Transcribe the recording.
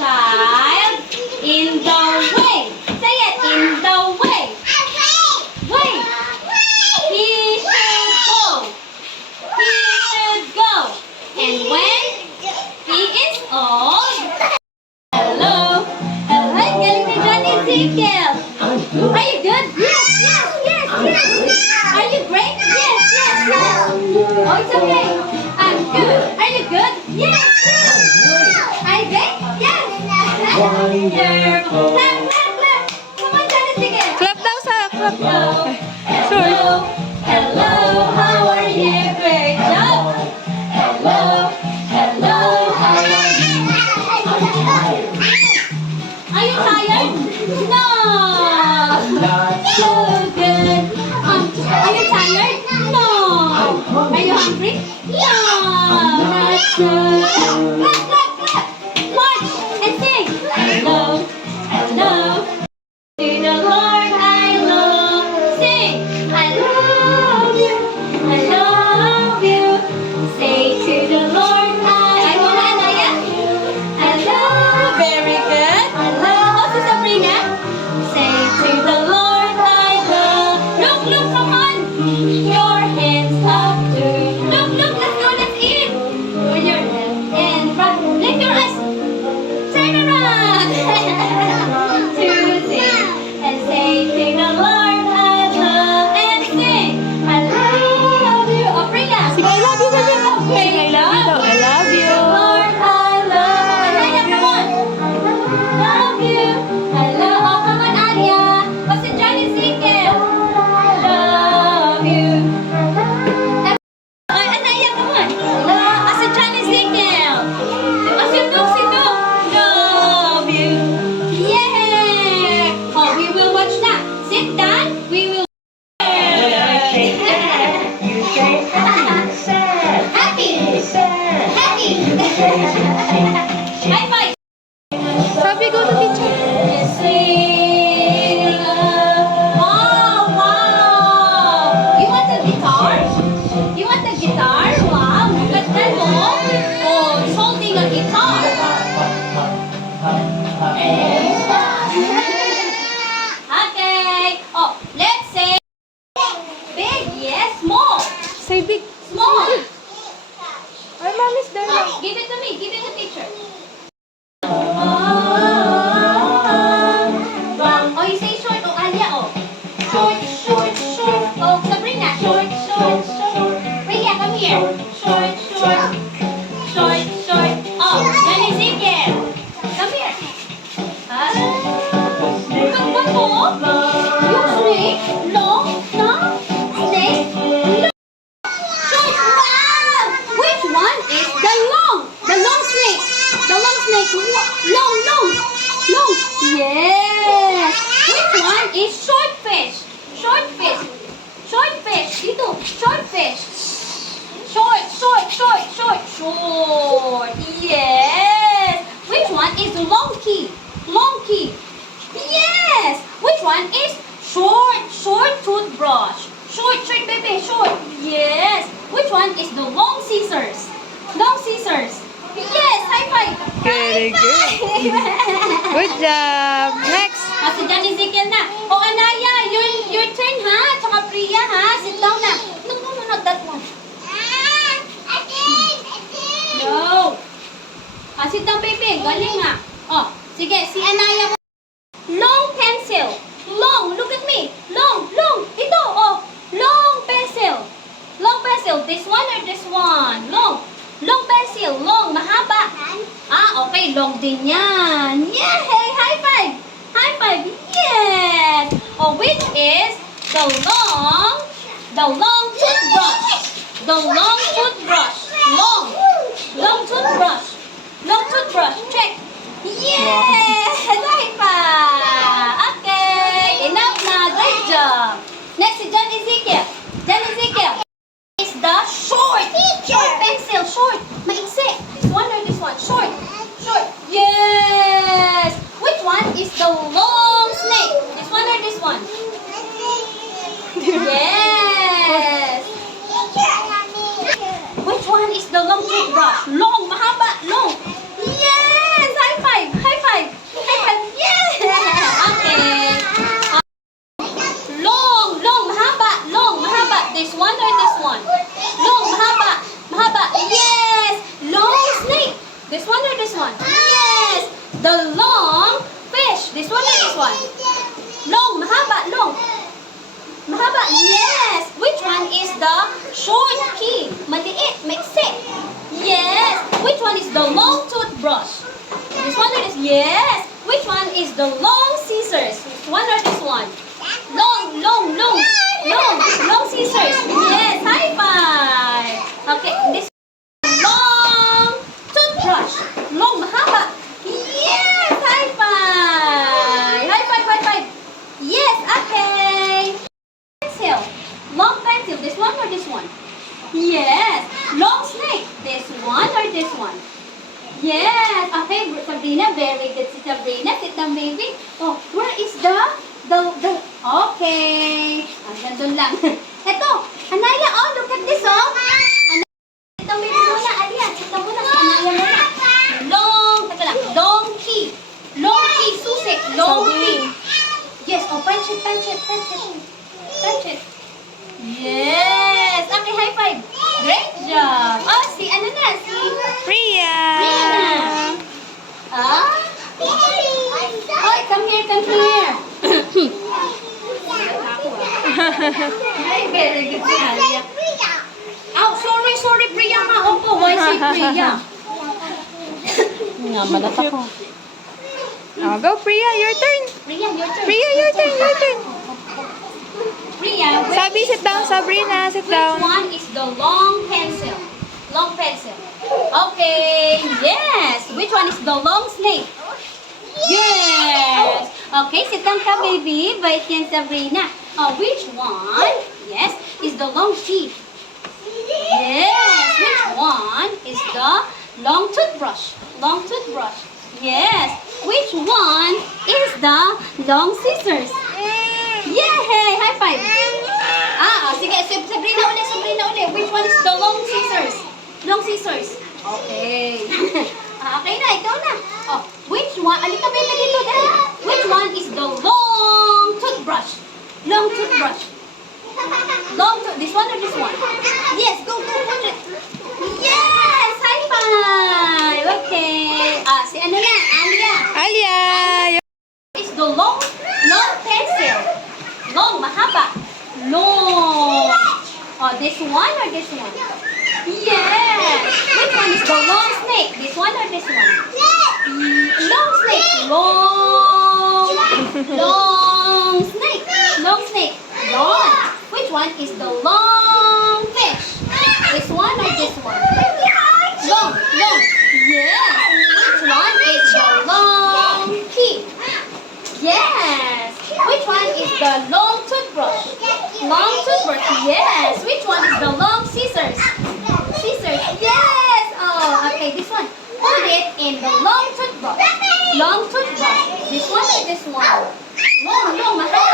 child in the way. Say it, in the way. Way. He should go. He should go. And when he is old. Hello. Hello, galing ni John Ezekiel. Are you good? Yes, yes, yes, yes. Are you great? Yes, yes, yes. Oh, it's okay. I'm good. Are you good? Yes, yes. Are you great? Yes. Wonderful. Clap, clap, clap. Come on, John Ezekiel. Clap daw sa clap. Hello. Sorry. Hello. Hello. How are you? Great job. Hello. Hello. How are you? Are you tired? No. So good. Are you tired? No. Are you hungry? No. Not good. Clap, clap, clap. March and sing. Hello. Hello. To the Lord I love. Sing. I love you. I love you. Say to the Lord I love Anaya. I love. Very good. I love. Also Sabrina. Say to the Lord I love. Look, look, come on. Your hands up to. Look, look, let's go, let's eat. With your left and right. Lift your eyes. Turn around. To sing. And say to the Lord I love. And sing. I love you. Oh, Priya. Sige, I love you, baby. Okay, Sige, I love you daw. I love you. Lord, I love. Anaya, come on. Love you. I love. Oh, come on, Aria. What's it, John Ezekiel? Love you. Ay, Anaya, come on. What's it, John Ezekiel? What's it, Luke? Love you. Yeah. Oh, we will watch that. Sit down. We will. Happy. Happy. High five. Sabi ko to teacher. Sing. Wow, wow. You want the guitar? You want the guitar? Wow, look at that. Oh, he's holding a guitar. Okay. Oh, let's say big, yes, small. Say big. Small. Ay, mommy's there now. Give it to me. Give it to teacher. Oh, you say short. Oh, Alia, oh. Short, short, short. Oh, Sabrina, short, short, short. Rhea, come here. Short, short. Short, short. Oh, John Ezekiel. Come here. Look mo. Yung snake. Long, long. Snake. Long. Short. Wow! Which one is the long? The long snake. The long snake. Long, long. Long. Yes. Which one is short fish? Short fish. Short fish. Dito. Short fish. Short, short, short, short, short. Yes. Which one is long key? Long key. Yes. Which one is short, short toothbrush? Short, short, baby, short. Yes. Which one is the long scissors? Long scissors. Yes. High five. Very good. Good job. Next. Si John Ezekiel na. O, Anaya, your turn, ha? Tsaka Priya, ha? Sit down na. No, no, no, not that one. No. Sit down, baby. Galing, ha? Oh, sige. Si Anaya. Long pencil. Long. Look at me. Long, long. Ito, oh. Long pencil. Long pencil. This one or this one? Long. Long pencil. Long. Mahaba. Okay. Long din yan. Yay! High five. High five. Yes. Oh, which is the long toothbrush. The long toothbrush. Long. Long toothbrush. Long toothbrush. Check. Yes. High five. Okay. Enough na. Great job. Next is John Ezekiel. John Ezekiel. Is the short. Short pencil. Short. Maiksi. This one or this one? Short. Short. Yes. Which one is the long snake? This one or this one? Yes. Which one is the long toothbrush? Long, mahaba. one or this one? Yes! The long fish. This one or this one? Long, mahaba, long. Mahaba, yes! Which one is the short key? Maliit, maiksi. Yes! Which one is the long toothbrush? This one or this? Yes! Which one is the long scissors? This one or this one? Long, long, long. Long, long scissors. Yes, high five. Okay, this long toothbrush. Long, mahaba. Yes, high five. High five, high five. Yes, okay. Pencil. Long pencil. This one or this one? Yes. Long snake. This one or this one? Yes. Okay, Sabrina, very good. Si Sabrina, sit down, baby. Oh, where is the okay. Hanggang doon lang. Ito, Anaya, oh, look at this, oh. Anaya, sit down, baby, muna. Alia, sit down muna. Si Anaya muna. Long, teka lang, long key. Long key, susi. Long key. Yes, oh, punch it, punch it, punch it. Punch it. Yes. Okay, high five. Great job. Oh, si ano na, si Priya! Ah? Oh, come here, come here. Ay, very good si Alia. Oh, sorry, sorry, Priya nga. Opo, why si Priya? Nga, malat ako. Oh, go Priya, your turn. Priya, your turn. Priya, your turn, your turn. Priya, Sabi, sit down. Sabrina, sit which down. one is the long pencil? Long pencil. Okay, yes. Which one is the long snake? Yes. Okay, sit down ka, baby. Bait yan, Sabrina. Which one, yes, is the long teeth? Yes. Which one is the long toothbrush? Long toothbrush. Yes. Which one is the long scissors? Yay! High five. Sige. Sabrina uli. Which one is the long scissors? Long scissors. Okay. Okay na, ikaw na. Oh, which one? Alika, baby, dito, dali. Which one is the long toothbrush? Long toothbrush. This one or this one? Yes, go, touch it. Yes! High five! Okay. Si ano na? Alia. Alia! Is the long pencil. Long, mahaba. Long. Oh, this one or this one? Yes. Which one is the long snake? This one or this one? Long snake. Long snake. Long snake. Long. Which one is the long fish? This one or this one? Long. Yes. Which one is the long key? Yes. Which one is the long toothbrush? Long toothbrush. Yes. Which one is the long scissors? Scissors. Yes. Oh, okay. This one. Put it in the long toothbrush. Long toothbrush. This one or this one? Long. Mahaba.